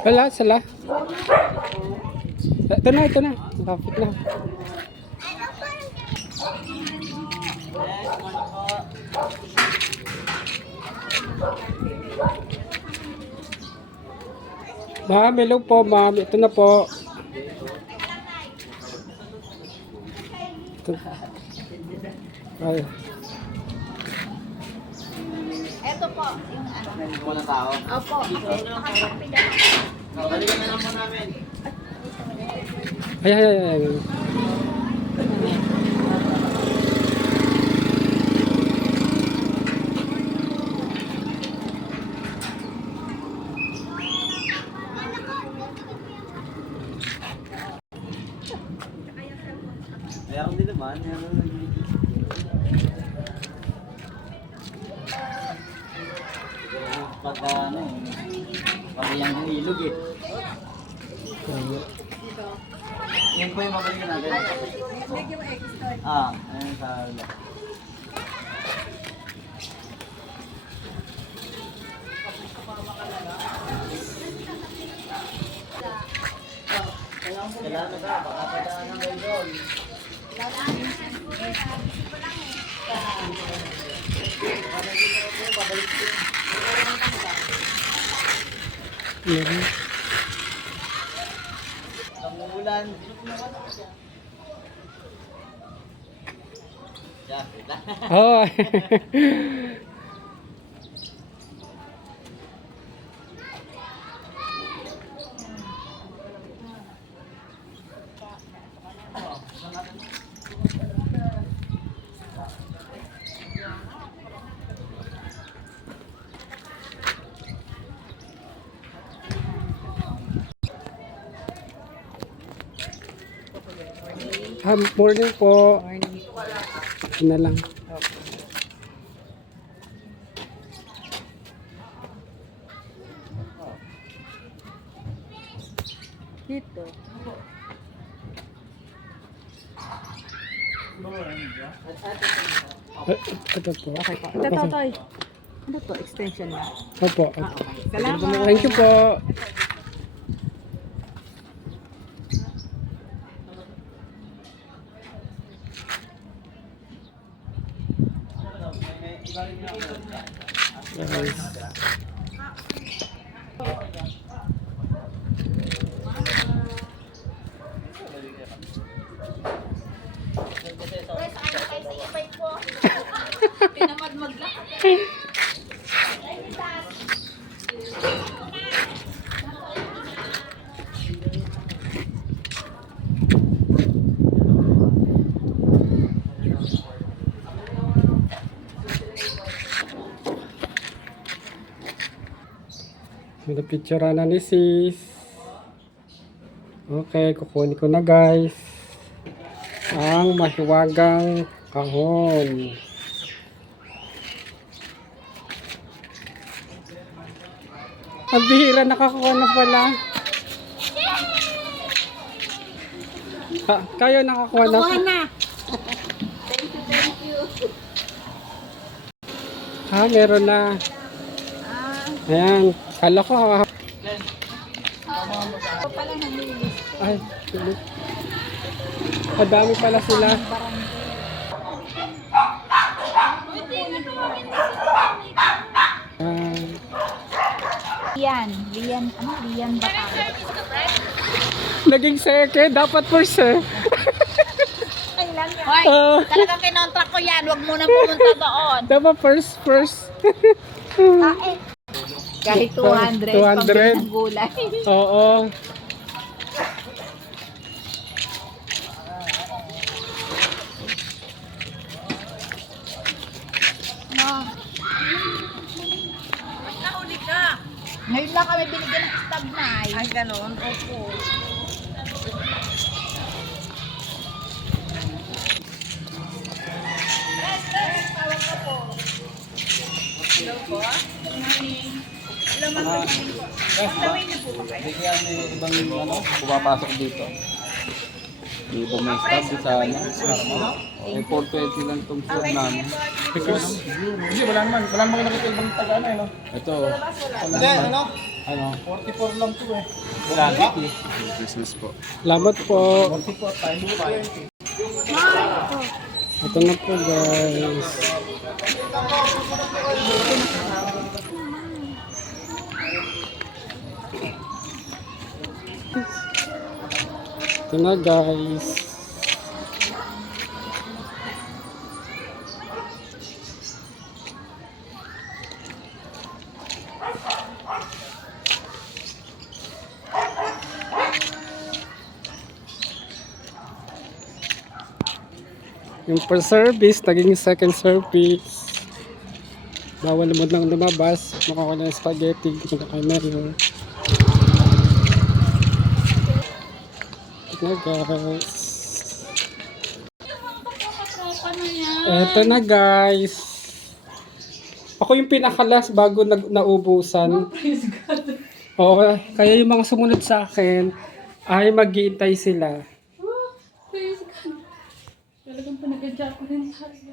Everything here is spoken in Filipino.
Wala, sila. Ito na, ito na. Lapit na. Ma'am, hello po ma'am. Ito na po. Ito. Ay. Ito po, yung ano. Mo na tao. Opo. Balikan na lang po namin. Ay, ay, ay, ay. Kaya kung di naman, pagka ano, pagkayang ng ilog eh. Yan po yung mabalikin natin. Ayun sa ulo. Kailangan na ka, baka padaan ng gayon. Ulan. Ya, kita. Oh. Morning po. Morning. Ito na lang. Dito. Ito po. Okay po. Ito, Totoy. Ano to? Extension na? Opo. Okay. Salamat. Thank you po. Guys. Pinamagmag lang. Picture na ni sis. Okay, kukunin ko na guys ang mahiwagang kahon. Ang bihira, nakakuha na pala. Kayo nakakuha na. Kuha na. Meron na. Ayan, kala ko Pala namilis. ay, tuloy. Madami pala sila. Lian. Ano? Lian Batangas. Naging second, dapat first eh. Kailan yan? Hoy, talagang kinontract ko yan. Huwag mo na pumunta doon. Dapat first. Kahit 200. 200. Pambili ng gulay. Oo. Nahuli ka. Ngayon lang kami binigyan ng stab na. Ay, ganun. Opo. Hello po. Good morning. Hello, ma'am. Good morning po. Tawin niyo po ba kayo? Bigyan may ibang ano, pumapasok dito. Di ba may stop di sana? Eh, 420 lang itong stop namin. Hindi, wala naman nakikita ibang taga ano, no? Ito, Hindi, ano? ano? 44 lang to eh. Wala Christmas po. Salamat po. 44 tayo tayo. Ito na po guys. Ito na guys. Yung first service, naging second service. Bawal mo nang lumabas. Mukha ko ng spaghetti. Mayor. Ito na guys. Ito na guys. Ako yung pinakalas bago naubusan. Oo, kaya yung mga sumunod sa akin ay mag-iintay sila. Praise God. Talagang panagadya ko rin tayo.